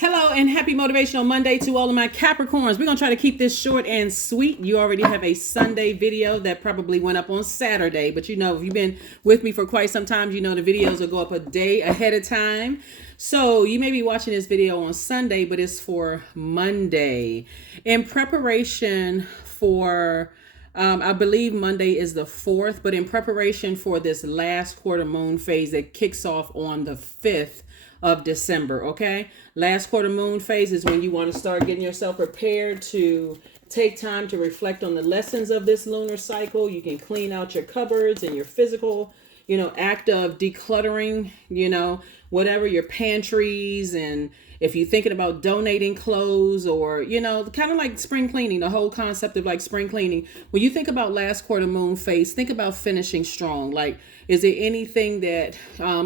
Hello and happy Motivational Monday to all of my Capricorns. We're going to try to keep this short and sweet. You already have a Sunday video that probably went up on Saturday. But you know, if you've been with me for quite some time, you know the videos will go up a day ahead of time. So you may be watching this video on Sunday, but it's for Monday. In preparation for, I believe Monday is the 4th, but in preparation for this last quarter moon phase that kicks off on the 5th of December. Okay, last quarter moon phase is when you want to start getting yourself prepared to take time to reflect on the lessons of this lunar cycle. You can clean out your cupboards and your physical, act of decluttering, whatever, your pantries. And if you're thinking about donating clothes or, kind of like spring cleaning, the whole concept of like spring cleaning. When you think about last quarter moon phase, think about finishing strong. Like, is there anything that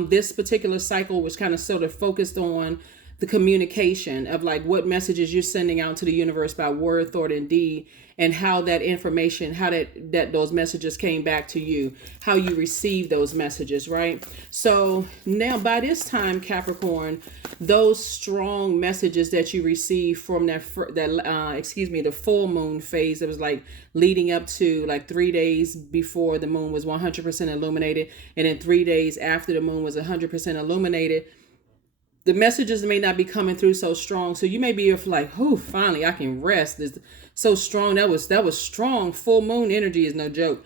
this particular cycle was kind of sort of focused on the communication of like what messages you're sending out to the universe by word, thought, and deed, and how that information, how that those messages came back to you, how you receive those messages, right? So now by this time, Capricorn, those strong messages that you receive from the full moon phase, that was like leading up to like 3 days before the moon was 100% illuminated, and then 3 days after the moon was 100% illuminated. The messages may not be coming through so strong. So you may be like, oh, finally I can rest. It's so strong. That was strong. Full moon energy is no joke.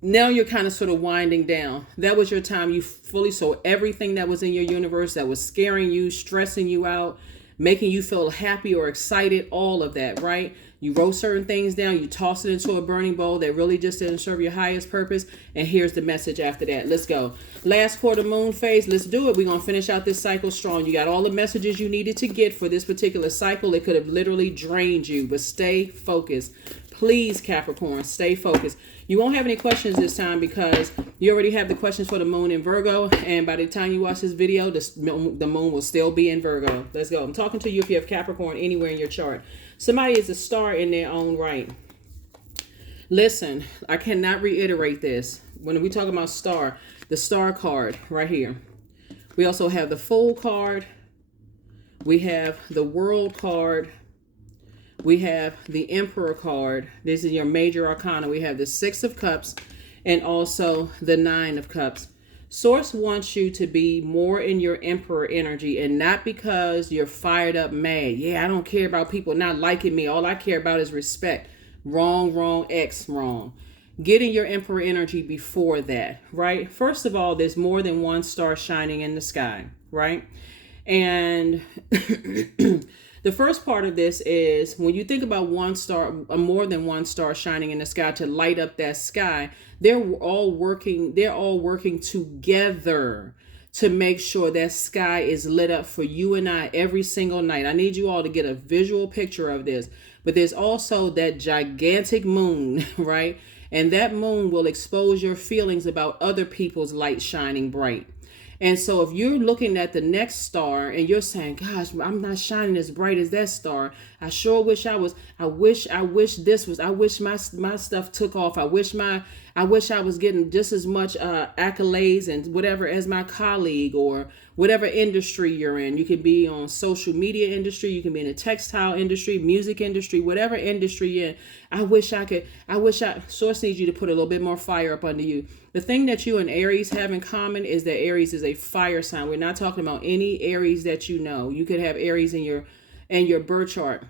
Now you're kind of sort of winding down. That was your time. You fully saw everything that was in your universe that was scaring you, stressing you out, making you feel happy or excited, all of that, right? You wrote certain things down, you tossed it into a burning bowl that really just didn't serve your highest purpose. And here's the message after that. Let's go. Last quarter moon phase, let's do it. We're going to finish out this cycle strong. You got all the messages you needed to get for this particular cycle. It could have literally drained you, but stay focused. Please, Capricorn, stay focused. You won't have any questions this time because you already have the questions for the moon in Virgo. And by the time you watch this video, the moon will still be in Virgo. Let's go. I'm talking to you if you have Capricorn anywhere in your chart. Somebody is a star in their own right. Listen, I cannot reiterate this. When we talk about star, the star card right here. We also have the Fool card. We have the World card. We have the Emperor card. This is your major arcana. We have the 6 of Cups and also the 9 of Cups. Source wants you to be more in your Emperor energy, and not because you're fired up mad. Yeah, I don't care about people not liking me. All I care about is respect. Wrong, wrong. Get in your Emperor energy before that, right? First of all, there's more than one star shining in the sky, right? And the first part of this is when you think about one star, more than one star shining in the sky to light up that sky, they're all working together to make sure that sky is lit up for you and I every single night. I need you all to get a visual picture of this. But there's also that gigantic moon, right? And that moon will expose your feelings about other people's light shining bright. And so if you're looking at the next star and you're saying, gosh, I'm not shining as bright as that star. I sure wish I was. I wish my stuff took off. I wish I was getting just as much accolades and whatever as my colleague, or whatever industry you're in. You can be on social media industry. You can be in the textile industry, music industry, whatever industry you're in. Source needs you to put a little bit more fire up under you. The thing that you and Aries have in common is that Aries is a fire sign. We're not talking about any Aries that you know. You could have Aries in your birth chart.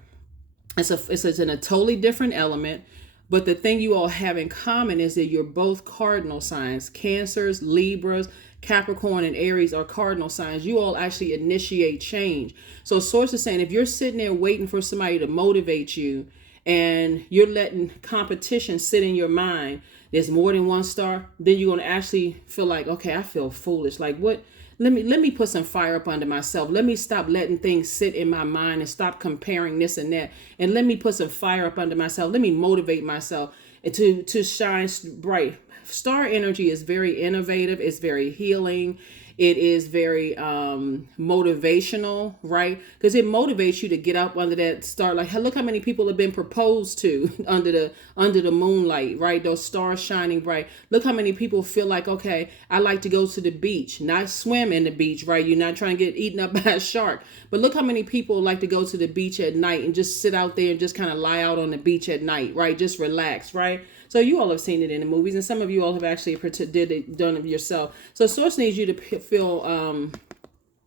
It's in a totally different element. But the thing you all have in common is that you're both cardinal signs. Cancers, Libras, Capricorn, and Aries are cardinal signs. You all actually initiate change. So Source is saying if you're sitting there waiting for somebody to motivate you and you're letting competition sit in your mind, there's more than one star, then you're going to actually feel like, okay, I feel foolish. Like what? Let me put some fire up under myself. Let me stop letting things sit in my mind and stop comparing this and that. And let me put some fire up under myself. Let me motivate myself to shine bright. Star energy is very innovative. It's very healing. It is very motivational, right? Because it motivates you to get up under that star. Like, look how many people have been proposed to under the moonlight, right? Those stars shining bright. Look how many people feel like, okay, I like to go to the beach, not swim in the beach, right? You're not trying to get eaten up by a shark. But look how many people like to go to the beach at night and just sit out there and just kind of lie out on the beach at night, right? Just relax, right? So you all have seen it in the movies, and some of you all have actually done it yourself. So Source needs you to feel,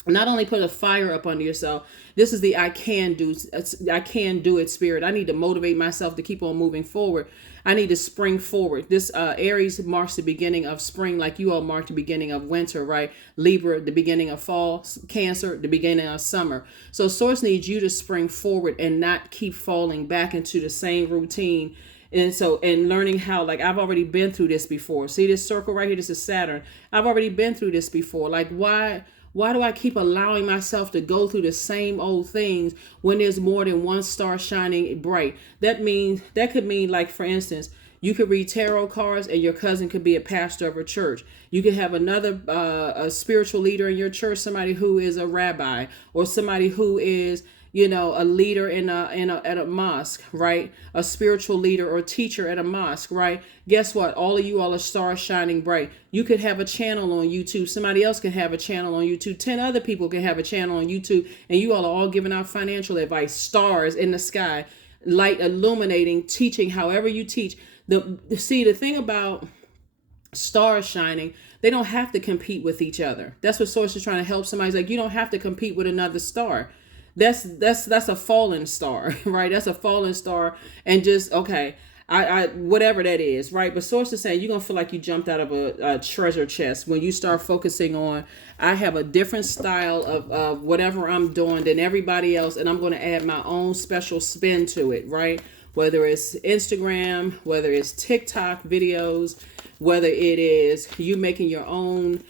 not only put a fire up under yourself. This is the I can do it spirit. I need to motivate myself to keep on moving forward. I need to spring forward. This Aries marks the beginning of spring, like you all mark the beginning of winter, right? Libra, the beginning of fall. Cancer, the beginning of summer. So Source needs you to spring forward and not keep falling back into the same routine. And learning how, like, I've already been through this before. See this circle right here? This is Saturn. I've already been through this before. Like, why do I keep allowing myself to go through the same old things when there's more than one star shining bright? That could mean, like, for instance, you could read tarot cards and your cousin could be a pastor of a church. You could have another a spiritual leader in your church, somebody who is a rabbi, or somebody who is, a leader at a mosque, right? A spiritual leader or teacher at a mosque, right? Guess what? All of you all are stars shining bright. You could have a channel on YouTube. Somebody else can have a channel on YouTube. 10 other people can have a channel on YouTube. And you all are all giving out financial advice. Stars in the sky, light illuminating, teaching however you teach. The thing about stars shining, they don't have to compete with each other. That's what Source is trying to help somebody. It's like, you don't have to compete with another star. That's a fallen star, right? That's a fallen star, and just, okay, I whatever that is, right? But Source is saying you're gonna feel like you jumped out of a treasure chest when you start focusing on, I have a different style of whatever I'm doing than everybody else, and I'm gonna add my own special spin to it, right? Whether it's Instagram, whether it's TikTok videos, whether it is you making your own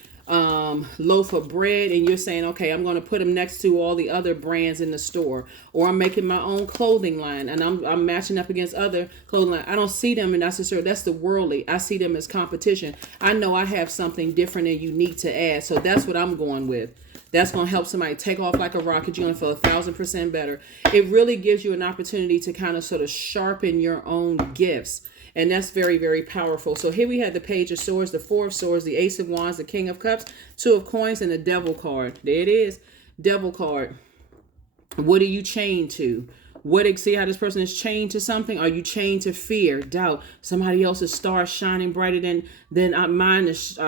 loaf of bread and you're saying, okay, I'm going to put them next to all the other brands in the store, or I'm making my own clothing line and I'm matching up against other clothing line. I don't see them and that's the worldly. I see them as competition. I know I have something different and unique to add. So that's what I'm going with. That's going to help somebody take off like a rocket. You're going to feel 1,000% better. It really gives you an opportunity to kind of sort of sharpen your own gifts. And that's very, very powerful. So here we have the Page of Swords, the Four of Swords, the Ace of Wands, the King of Cups, Two of Coins, and the Devil card. There it is. Devil card. What are you chained to? See how this person is chained to something? Are you chained to fear, doubt? Somebody else's star is shining brighter than mine is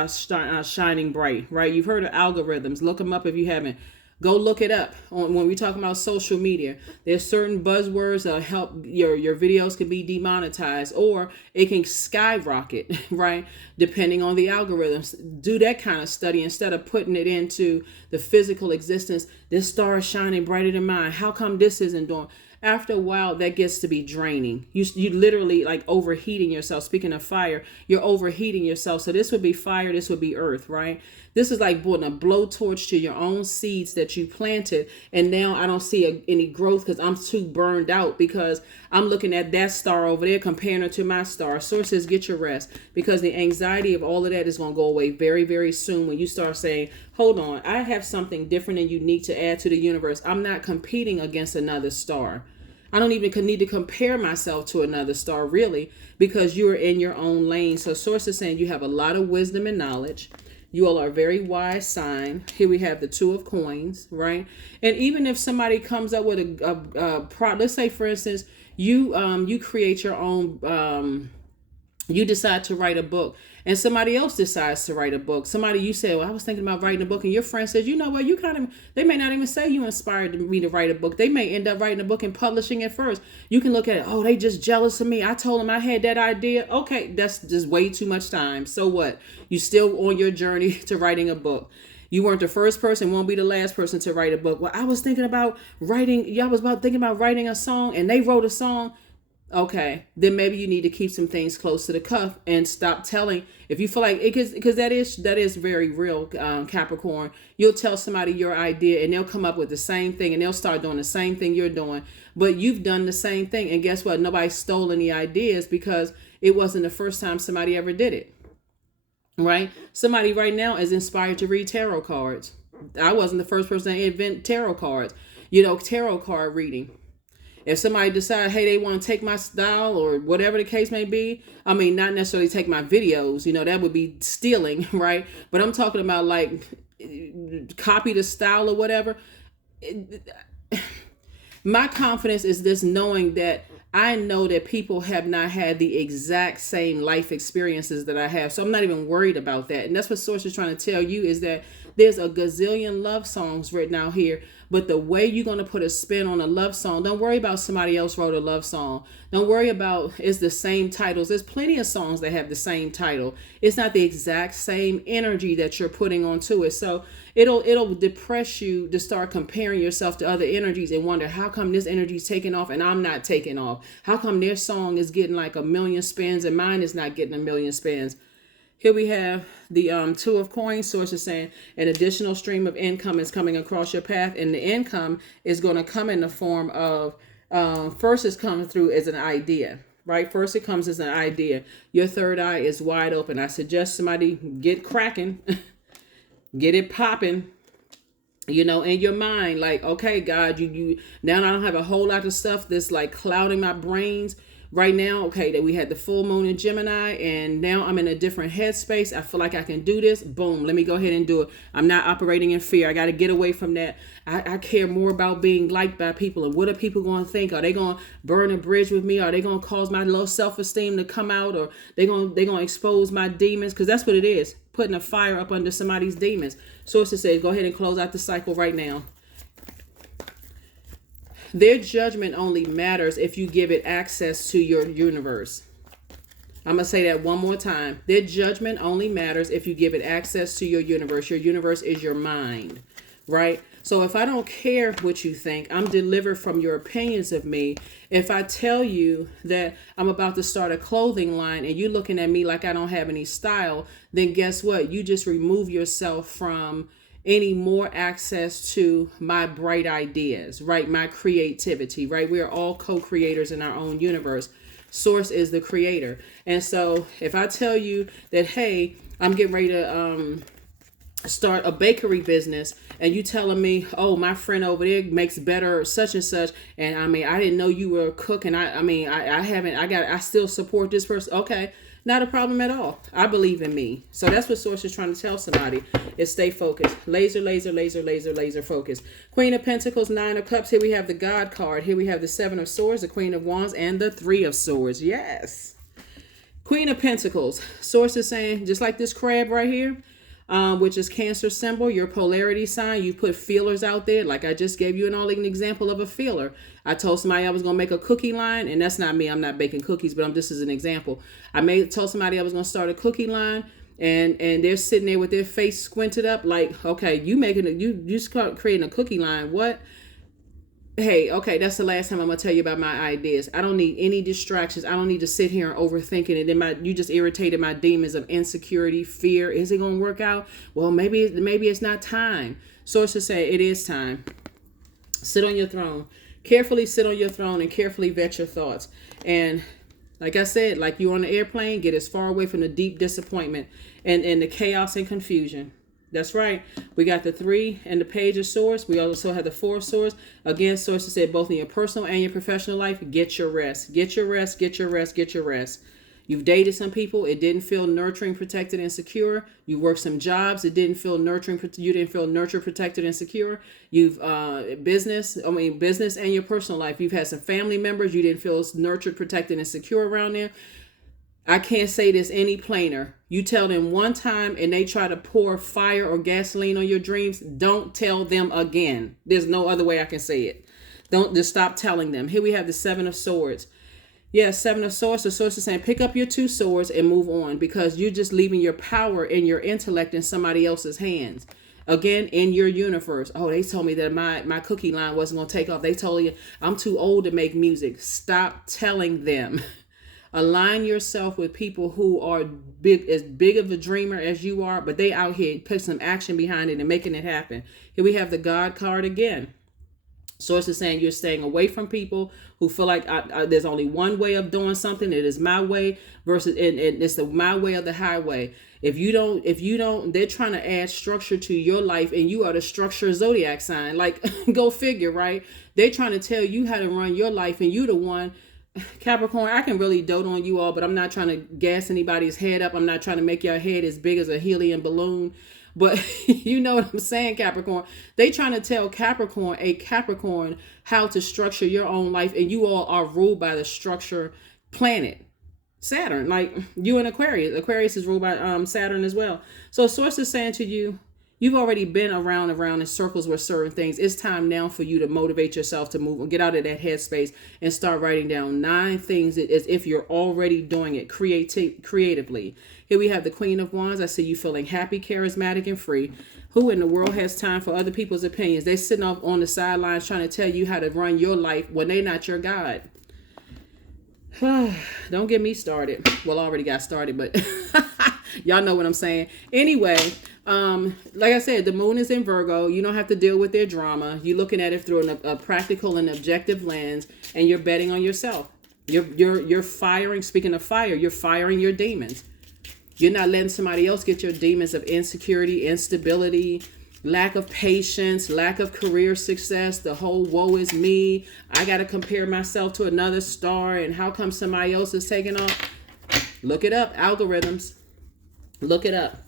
shining bright, right? You've heard of algorithms. Look them up if you haven't. Go look it up. When we talk about social media, there's certain buzzwords that help your videos can be demonetized, or it can skyrocket, right? Depending on the algorithms. Do that kind of study instead of putting it into the physical existence. This star is shining brighter than mine. How come this isn't doing? After a while, that gets to be draining. You literally like overheating yourself. Speaking of fire, you're overheating yourself. So this would be fire. This would be earth, right? This is like putting a blowtorch to your own seeds that you planted. And now I don't see any growth because I'm too burned out, because I'm looking at that star over there, comparing her to my star. Sources, get your rest, because the anxiety of all of that is going to go away very, very soon when you start saying, hold on, I have something different and unique to add to the universe. I'm not competing against another star. I don't even need to compare myself to another star, really, because you're in your own lane. So Source is saying you have a lot of wisdom and knowledge. You all are a very wise sign. Here we have the Two of Coins, right? And even if somebody comes up with a let's say, for instance, you create your own, you decide to write a book, and somebody else decides to write a book. Somebody, you say, well, I was thinking about writing a book, and your friend says, you know what, they may not even say you inspired me to write a book. They may end up writing a book and publishing it first. You can look at it, oh, they just jealous of me. I told them I had that idea. Okay, that's just way too much time. So what? You still on your journey to writing a book. You weren't the first person, won't be the last person to write a book. Well, I was thinking about writing a song, and they wrote a song. Okay, then maybe you need to keep some things close to the cuff and stop telling. If you feel like it, because that is very real, Capricorn. You'll tell somebody your idea and they'll come up with the same thing and they'll start doing the same thing you're doing, but you've done the same thing. And guess what? Nobody stole any ideas because it wasn't the first time somebody ever did it. right? Somebody right now is inspired to read tarot cards. I wasn't the first person to invent tarot cards. Tarot card reading. If somebody decides, hey, they want to take my style or whatever the case may be, I mean, not necessarily take my videos, that would be stealing, right? But I'm talking about like copy the style or whatever. My confidence is this, knowing that I know that people have not had the exact same life experiences that I have. So I'm not even worried about that. And that's what Source is trying to tell you, is that there's a gazillion love songs written out here. But the way you're going to put a spin on a love song, don't worry about somebody else wrote a love song. Don't worry about it's the same titles. There's plenty of songs that have the same title. It's not the exact same energy that you're putting onto it. So it'll depress you to start comparing yourself to other energies and wonder, how come this energy is taking off and I'm not taking off? How come their song is getting like 1,000,000 spins and mine is not getting 1,000,000 spins? Here we have the Two of Coins. Source is saying an additional stream of income is coming across your path, and the income is going to come in the form of, first it's coming through as an idea, right? First it comes as an idea. Your third eye is wide open. I suggest somebody get cracking, get it popping, in your mind. Like, okay, God, you now I don't have a whole lot of stuff that's like clouding my brains right now. Okay, that we had the full moon in Gemini, and now I'm in a different headspace. I feel like I can do this. Boom, let me go ahead and do it. I'm not operating in fear. I got to get away from that. I care more about being liked by people, and what are people going to think? Are they going to burn a bridge with me? Are they going to cause my low self-esteem to come out? Or they going to expose my demons? Because that's what it is, putting a fire up under somebody's demons. Sources say, go ahead and close out the cycle right now. Their judgment only matters if you give it access to your universe. I'm going to say that one more time. Their judgment only matters if you give it access to your universe. Your universe is your mind, right? So if I don't care what you think, I'm delivered from your opinions of me. If I tell you that I'm about to start a clothing line and you're looking at me like I don't have any style, then guess what? You just remove yourself from any more access to my bright ideas, right? My creativity, right? We are all co-creators in our own universe. Source is the creator. And so if I tell you that, hey, I'm getting ready to start a bakery business, and you telling me, oh, my friend over there makes better such and such, and I mean, I didn't know you were a cook, and I still support this person. Okay, not a problem at all. I believe in me. So that's what Source is trying to tell somebody, is stay focused. Laser, laser, laser, laser, laser focus. Queen of Pentacles, Nine of Cups. Here we have the God card. Here we have the Seven of Swords, the Queen of Wands, and the Three of Swords. Yes. Queen of Pentacles. Source is saying, just like this crab right here, which is Cancer symbol, your polarity sign. You put feelers out there. Like I just gave you an example of a feeler. I told somebody I was going to make a cookie line, and that's not me. I'm not baking cookies, but this is an example. Told somebody I was going to start a cookie line, and they're sitting there with their face squinted up like, okay, you just creating a cookie line. What? Hey, okay, that's the last time I'm going to tell you about my ideas. I don't need any distractions. I don't need to sit here and overthink it. And then you just irritated my demons of insecurity, fear. Is it going to work out? Well, maybe it's not time. Sources say it is time. Sit on your throne. Carefully sit on your throne and carefully vet your thoughts. And like I said, like you're on the airplane, get as far away from the deep disappointment and the chaos and confusion. That's right. We got the 3 and the Page of Swords. We also have the 4 of Swords. Again, Sources said both in your personal and your professional life, get your rest. Get your rest, get your rest, get your rest. You've dated some people. It didn't feel nurturing, protected, and secure. You worked some jobs. It didn't feel nurturing. You didn't feel nurtured, protected, and secure. You've business and your personal life. You've had some family members. You didn't feel nurtured, protected, and secure around there. I can't say this any plainer. You tell them one time and they try to pour fire or gasoline on your dreams, don't tell them again. There's no other way I can say it. Don't just stop telling them. Here we have the 7 of Swords. Yes, 7 of Swords. The Source is saying pick up your 2 swords and move on, because you're just leaving your power and your intellect in somebody else's hands. Again, in your universe. Oh, they told me that my cookie line wasn't going to take off. They told you I'm too old to make music. Stop telling them. Align yourself with people who are as big of a dreamer as you are, but they out here put some action behind it and making it happen. Here we have the God card again. Source is saying you're staying away from people who feel like there's only one way of doing something. It is my way versus and it's my way or the highway. If you don't, they're trying to add structure to your life, and you are the structure zodiac sign. Like, go figure, right? They're trying to tell you how to run your life, and you the one. Capricorn, I can really dote on you all, but I'm not trying to gas anybody's head up. I'm not trying to make your head as big as a helium balloon. But you know what I'm saying, Capricorn. They trying to tell Capricorn, how to structure your own life, and you all are ruled by the structure planet Saturn. Like, you in Aquarius is ruled by Saturn as well. So source is saying to you, you've already been around in circles with certain things. It's time now for you to motivate yourself to move and get out of that headspace and start writing down 9 things as if you're already doing it creatively. Here we have the Queen of Wands. I see you feeling happy, charismatic, and free. Who in the world has time for other people's opinions? They're sitting off on the sidelines trying to tell you how to run your life when they're not your God. Don't get me started. Well, I already got started, but y'all know what I'm saying. Anyway, like I said, the moon is in Virgo. You don't have to deal with their drama. You're looking at it through a practical and objective lens, and you're betting on yourself. You're firing. Speaking of fire, you're firing your demons. You're not letting somebody else get your demons of insecurity, instability, lack of patience, lack of career success, the whole woe is me. I got to compare myself to another star, and how come somebody else is taking off? Look it up. Algorithms. Look it up.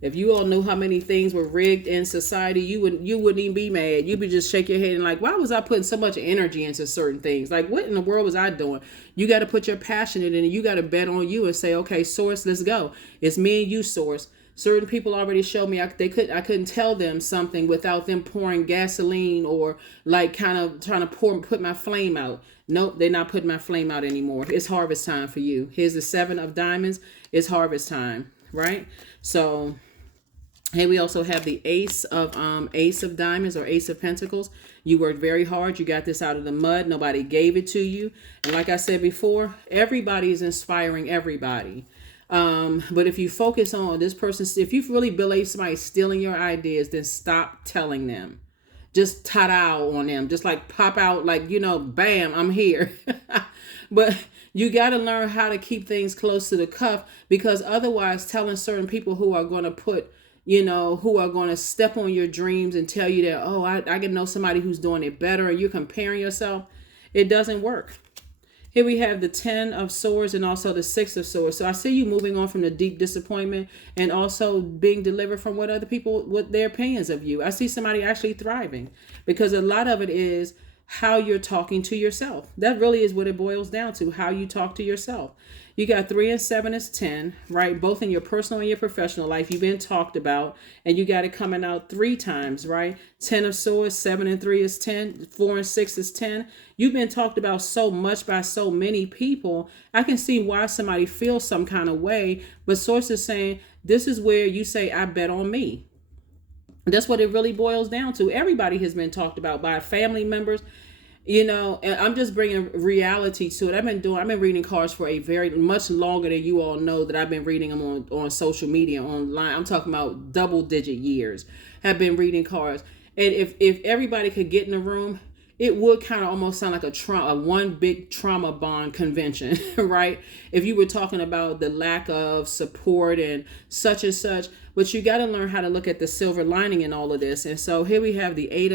If you all knew how many things were rigged in society, you wouldn't even be mad. You'd be just shake your head and like, why was I putting so much energy into certain things? Like, what in the world was I doing? You got to put your passion in it, and you got to bet on you and say, okay, source, let's go. It's me and you, source. Certain people already showed me I couldn't tell them something without them pouring gasoline or like kind of trying to put my flame out. Nope, they're not putting my flame out anymore. It's harvest time for you. Here's the 7 of diamonds. It's harvest time, right? So here we also have the Ace of Diamonds or Ace of Pentacles. You worked very hard. You got this out of the mud. Nobody gave it to you. And like I said before, everybody is inspiring everybody. But if you focus on this person, if you really believe somebody's stealing your ideas, then stop telling them. Just ta-da on them. Just like pop out like, bam, I'm here. But you got to learn how to keep things close to the cuff, because otherwise telling certain people who are going to who are going to step on your dreams and tell you that, oh, I can know somebody who's doing it better, and you're comparing yourself, it doesn't work. Here we have the 10 of Swords and also the 6 of Swords. So I see you moving on from the deep disappointment and also being delivered from what their opinions of you. I see somebody actually thriving, because a lot of it is how you're talking to yourself. That really is what it boils down to, how you talk to yourself. You got 3 and 7 is 10, right? Both in your personal and your professional life, you've been talked about, and you got it coming out 3 times, right? 10 of Swords, 7 and 3 is 10, 4 and 6 is 10. You've been talked about so much by so many people. I can see why somebody feels some kind of way, but source is saying this is where you say, I bet on me. That's what it really boils down to. Everybody has been talked about by family members. And I'm just bringing reality to it. I've been reading cards for a very much longer than you all know that I've been reading them on social media, online. I'm talking about double-digit years. Have been reading cards. And if everybody could get in a room, it would kind of almost sound like a one big trauma bond convention, right? If you were talking about the lack of support and such, but you got to learn how to look at the silver lining in all of this. And so here we have the 8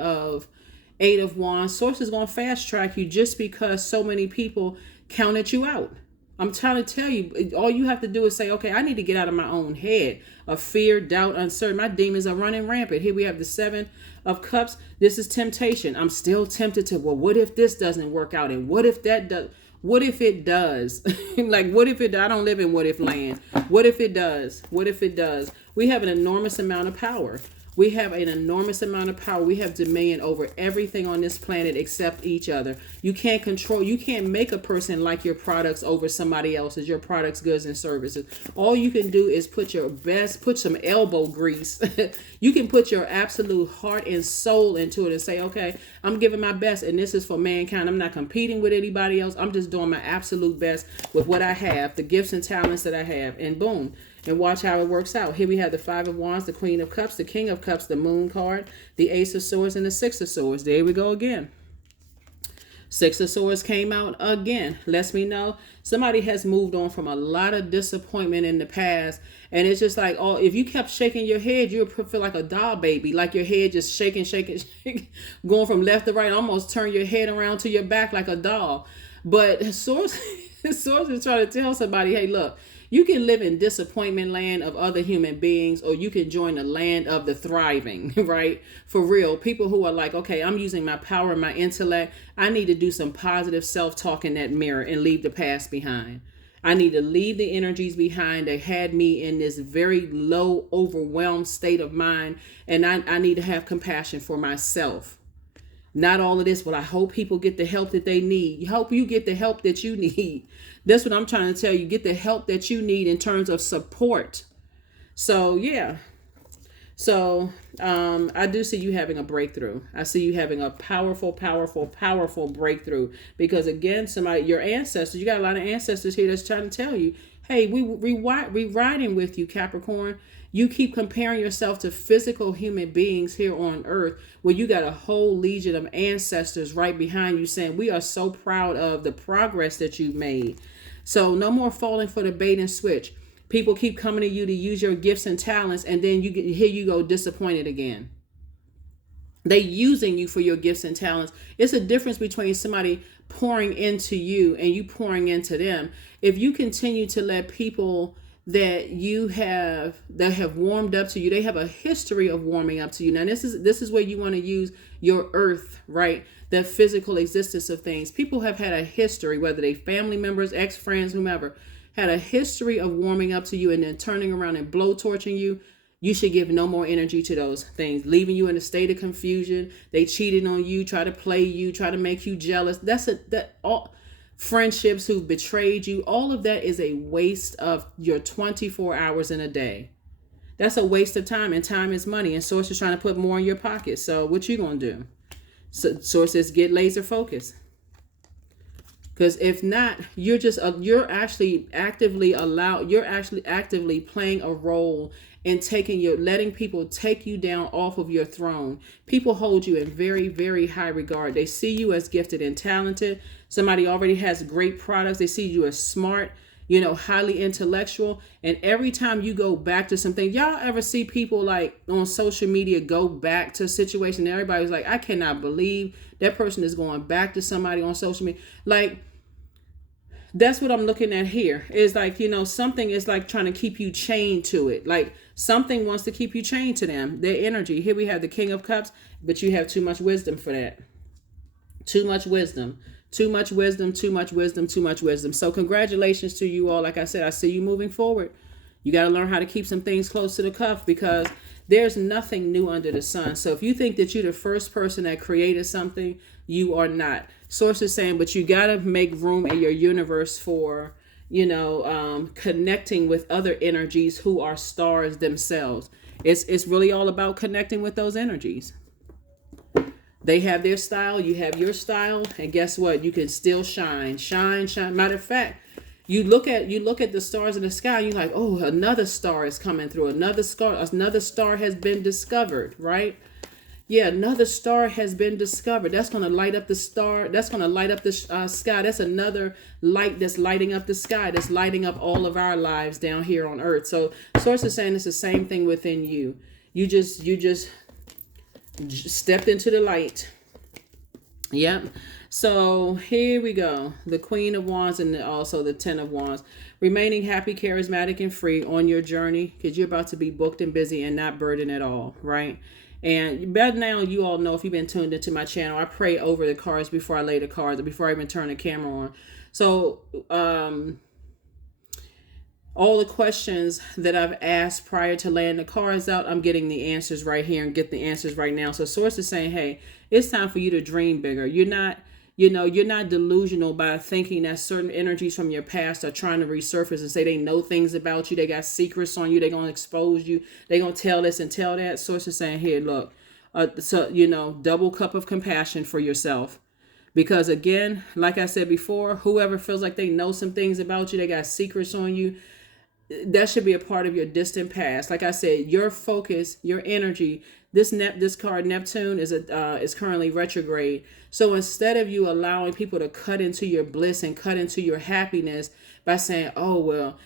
of Wands. Source is going to fast track you just because so many people counted you out. I'm trying to tell you, all you have to do is say, okay, I need to get out of my own head of fear, doubt, uncertainty. My demons are running rampant. Here we have the 7 of Cups. This is temptation. I'm still tempted to, well, what if this doesn't work out? And what if that does? What if it does? Like, what if I don't live in what if land. What if it does? What if it does? We have an enormous amount of power. We have an enormous amount of power. We have dominion over everything on this planet except each other. You can't make a person like your products over somebody else's, your products, goods, and services. All you can do is put some elbow grease. You can put your absolute heart and soul into it and say, okay, I'm giving my best, and this is for mankind. I'm not competing with anybody else. I'm just doing my absolute best with what I have, the gifts and talents that I have, and boom. And watch how it works out. Here we have the 5 of Wands, the Queen of Cups, the King of Cups, the Moon card, the Ace of Swords, and the 6 of Swords. There we go again. Six of Swords came out again. Lets me know somebody has moved on from a lot of disappointment in the past. And it's just like, oh, if you kept shaking your head, you would feel like a doll baby, like your head just shaking, shaking, shaking, going from left to right, almost turn your head around to your back like a doll. But Swords, Swords is trying to tell somebody, hey, look, you can live in disappointment land of other human beings, or you can join the land of the thriving, right? For real. People who are like, okay, I'm using my power and my intellect. I need to do some positive self-talk in that mirror and leave the past behind. I need to leave the energies behind that had me in this very low, overwhelmed state of mind. And I need to have compassion for myself. Not all of this, but I hope people get the help that they need. I hope you get the help that you need. That's what I'm trying to tell you. Get the help that you need in terms of support. So, yeah. So, I do see you having a breakthrough. I see you having a powerful, powerful, powerful breakthrough. Because, again, somebody, your ancestors, you got a lot of ancestors here that's trying to tell you, hey, we riding with you, Capricorn. You keep comparing yourself to physical human beings here on earth, where you got a whole legion of ancestors right behind you saying, we are so proud of the progress that you've made. So no more falling for the bait and switch. People keep coming to you to use your gifts and talents, and then here you go disappointed again. They using you for your gifts and talents. It's a difference between somebody pouring into you and you pouring into them. If you continue to let people that have warmed up to you, they have a history of warming up to you. Now this is where you want to use your earth, right? The physical existence of things. People have had a history, whether they family members, ex-friends, whomever, had a history of warming up to you and then turning around and blowtorching you. You should give no more energy to those things, leaving you in a state of confusion. They cheated on you, try to play you, try to make you jealous. All friendships who've betrayed you. All of that is a waste of your 24 hours in a day. That's a waste of time, and time is money. And Source is trying to put more in your pocket. So what you gonna do? So Source says get laser focused. Because if not, you're actually actively playing a role in letting people take you down off of your throne. People hold you in very, very high regard. They see you as gifted and talented. Somebody already has great products. They see you as smart, highly intellectual. And every time you go back to something, y'all ever see people like on social media go back to a situation and everybody's like, I cannot believe that person is going back to somebody on social media. Like, that's what I'm looking at here. Is like, something is like trying to keep you chained to it. Like something wants to keep you chained to them, their energy. Here we have the King of Cups, but you have too much wisdom for that. Too much wisdom, too much wisdom, too much wisdom, too much wisdom. So congratulations to you all. Like I said, I see you moving forward. You got to learn how to keep some things close to the cuff, because there's nothing new under the sun. So if you think that you're the first person that created something, you are not. Source is saying, but you got to make room in your universe for, connecting with other energies who are stars themselves. It's really all about connecting with those energies. They have their style, you have your style, and guess what? You can still shine. Matter of fact, you look at the stars in the sky, you're like, oh, another star is coming through. Another star has been discovered, right? Yeah, another star has been discovered. That's going to light up the star. That's going to light up the sky. That's another light that's lighting up the sky. That's lighting up all of our lives down here on earth. So Source is saying it's the same thing within you. You just stepped into the light. Yep. So here we go. The Queen of Wands and also the Ten of Wands. Remaining happy, charismatic, and free on your journey, because you're about to be booked and busy and not burdened at all, right? And by now, you all know, if you've been tuned into my channel, I pray over the cards before I lay the cards, or before I even turn the camera on. So all the questions that I've asked prior to laying the cards out, I'm getting the answers right here and get the answers right now. So Source is saying, hey, it's time for you to dream bigger. You're not delusional by thinking that certain energies from your past are trying to resurface and say they know things about you. They got secrets on you. They're going to expose you. They're going to tell this and tell that. Source is saying, here, look, double cup of compassion for yourself. Because again, like I said before, whoever feels like they know some things about you, they got secrets on you, that should be a part of your distant past. Like I said, your focus, your energy This card Neptune is currently retrograde. So instead of you allowing people to cut into your bliss and cut into your happiness by saying, oh well,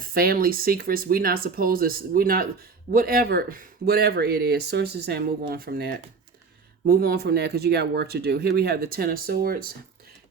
family secrets, we not supposed to, we not, whatever it is, source is saying move on from that. Move on from that because you got work to do. Here we have the Ten of Swords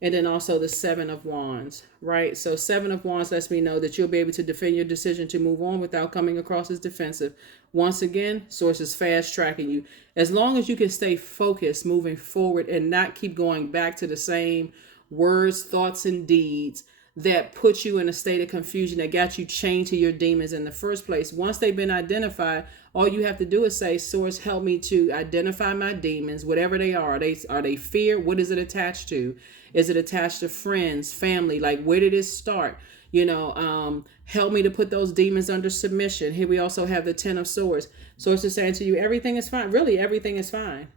and then also the Seven of Wands, right? So Seven of Wands lets me know that you'll be able to defend your decision to move on without coming across as defensive. Once again, source is fast tracking you. As long as you can stay focused moving forward and not keep going back to the same words, thoughts, and deeds that put you in a state of confusion, that got you chained to your demons in the first place. Once they've been identified, all you have to do is say, source, help me to identify my demons, whatever they are. Are they fear? What is it attached to? Is it attached to friends, family? Like, where did it start? Help me to put those demons under submission. Here we also have the Ten of Swords. Source is saying to you, everything is fine. Really, everything is fine.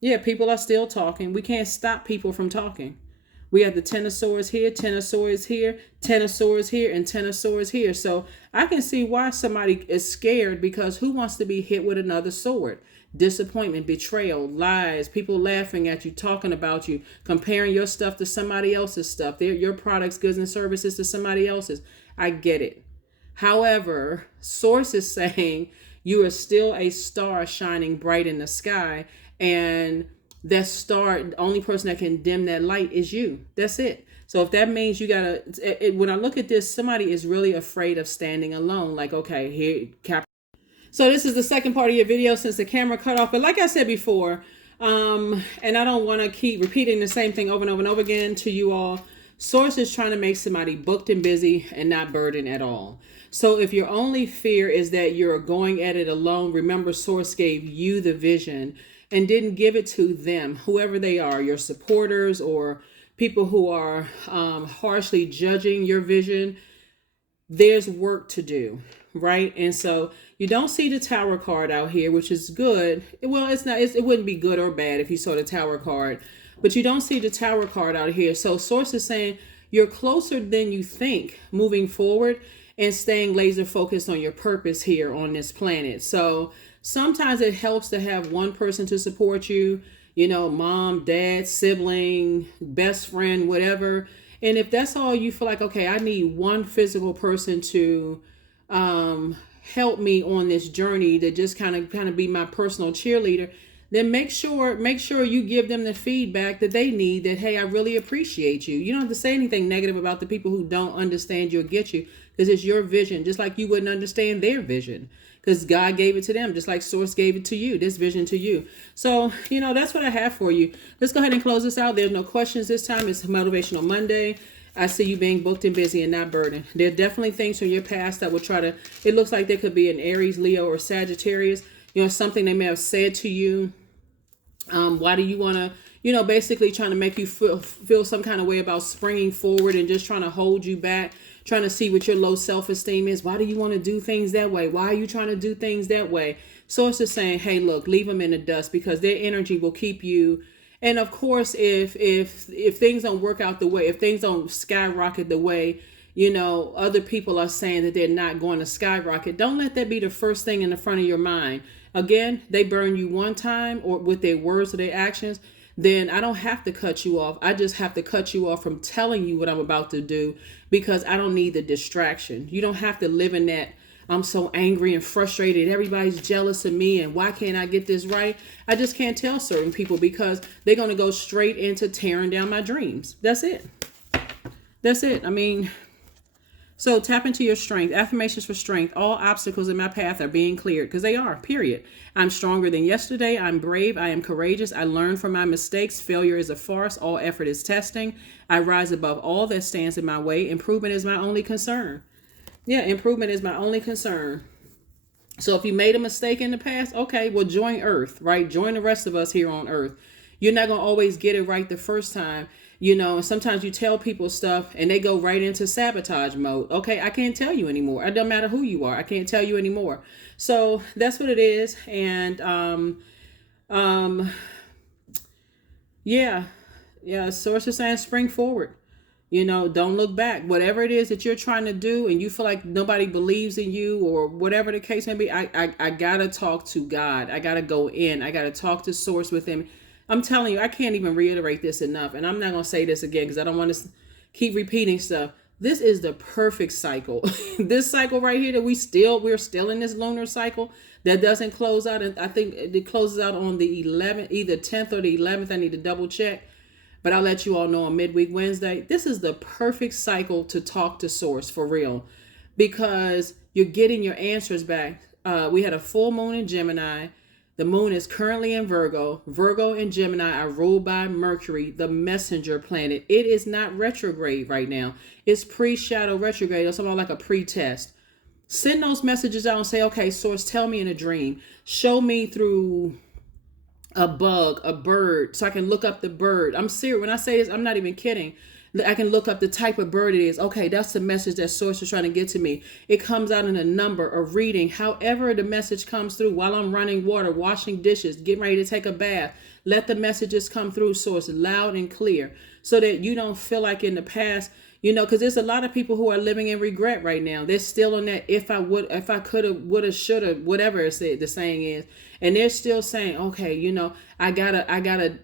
Yeah, people are still talking. We can't stop people from talking. We have the Ten of Swords here, Ten of Swords here, Ten of Swords here, and Ten of Swords here. So I can see why somebody is scared, because who wants to be hit with another sword? Disappointment, betrayal, lies, people laughing at you, talking about you, comparing your stuff to somebody else's stuff, your products, goods, and services to somebody else's. I get it. However, source is saying you are still a star shining bright in the sky, and that star, the only person that can dim that light is you. That's it. So if that means you gotta, when I look at this, somebody is really afraid of standing alone. Like, okay, here, so this is the second part of your video since the camera cut off. But like I said before, and I don't want to keep repeating the same thing over and over and over again to you all. Source is trying to make somebody booked and busy and not burdened at all. So if your only fear is that you're going at it alone, remember source gave you the vision and didn't give it to them, whoever they are, your supporters or people who are harshly judging your vision. There's work to do, right? And so you don't see the Tower card out here, which is good. Well, it's not. It wouldn't be good or bad if you saw the Tower card, but you don't see the Tower card out here. So source is saying you're closer than you think moving forward and staying laser focused on your purpose here on this planet. So sometimes it helps to have one person to support you, mom, dad, sibling, best friend, whatever. And if that's all you feel like, okay, I need one physical person to help me on this journey, to just kind of be my personal cheerleader, then make sure you give them the feedback that they need, that, hey, I really appreciate you. You don't have to say anything negative about the people who don't understand you or get you, because it's your vision, just like you wouldn't understand their vision, because God gave it to them, just like source gave it to you, this vision to you. So, that's what I have for you. Let's go ahead and close this out. There's no questions this time. It's Motivational Monday. I see you being booked and busy and not burdened. There are definitely things from your past that will it looks like there could be an Aries, Leo, or Sagittarius, something they may have said to you. Why do you want to, basically trying to make you feel some kind of way about springing forward and just trying to hold you back, trying to see what your low self-esteem is. Why do you want to do things that way? Why are you trying to do things that way? Source is saying, hey, look, leave them in the dust, because their energy will keep you. And of course, if things don't work out the way, if things don't skyrocket the way, other people are saying that they're not going to skyrocket, don't let that be the first thing in the front of your mind. Again, they burn you one time or with their words or their actions, then I don't have to cut you off. I just have to cut you off from telling you what I'm about to do, because I don't need the distraction. You don't have to live in that, I'm so angry and frustrated, everybody's jealous of me, and why can't I get this right? I just can't tell certain people, because they're going to go straight into tearing down my dreams. That's it. So tap into your strength. Affirmations for strength. All obstacles in my path are being cleared, because they are, period. I'm stronger than yesterday. I'm brave. I am courageous. I learn from my mistakes. Failure is a farce. All effort is testing. I rise above all that stands in my way. Improvement is my only concern. Yeah, improvement is my only concern. So if you made a mistake in the past, okay, well, join Earth, right? Join the rest of us here on Earth. You're not going to always get it right the first time. And sometimes you tell people stuff and they go right into sabotage mode. Okay, I can't tell you anymore. It doesn't matter who you are. I can't tell you anymore. So that's what it is. And yeah, source is saying spring forward. Don't look back. Whatever it is that you're trying to do and you feel like nobody believes in you or whatever the case may be, I gotta talk to God. I gotta go in. I gotta talk to source with him. I'm telling you, I can't even reiterate this enough. And I'm not gonna say this again because I don't want to keep repeating stuff. This is the perfect cycle. This cycle right here that we're still in this lunar cycle that doesn't close out. And I think it closes out on the 11th, either 10th or the 11th. I need to double check. But I'll let you all know on midweek Wednesday. This is the perfect cycle to talk to source for real, because you're getting your answers back. We had a full moon in Gemini. The moon is currently in Virgo. Virgo and Gemini are ruled by Mercury, the messenger planet. It is not retrograde right now. It's pre-shadow retrograde. It's about like a pre-test. Send those messages out and say, okay, source, tell me in a dream. Show me through a bug, a bird, so I can look up the bird. I'm serious. When I say this, I'm not even kidding. I can look up the type of bird it is. Okay, that's the message that source is trying to get to me. It comes out in a number, a reading, however the message comes through while I'm running water, washing dishes, getting ready to take a bath. Let the messages come through source loud and clear so that you don't feel like in the past, because there's a lot of people who are living in regret right now. They're still on that if I could have, would have, should have, whatever the saying is. And they're still saying, okay, I gotta,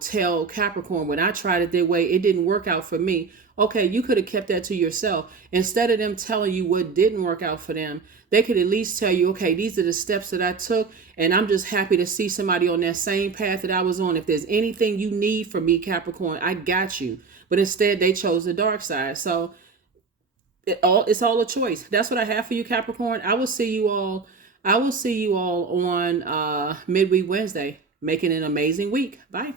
tell Capricorn when I tried it their way, it didn't work out for me. Okay, you could have kept that to yourself. Instead of them telling you what didn't work out for them, they could at least tell you, okay, these are the steps that I took, and I'm just happy to see somebody on that same path that I was on. If there's anything you need from me, Capricorn, I got you. But instead, they chose the dark side. So it's all a choice. That's what I have for you, Capricorn. I will see you all on midweek Wednesday. Make it an amazing week. Bye.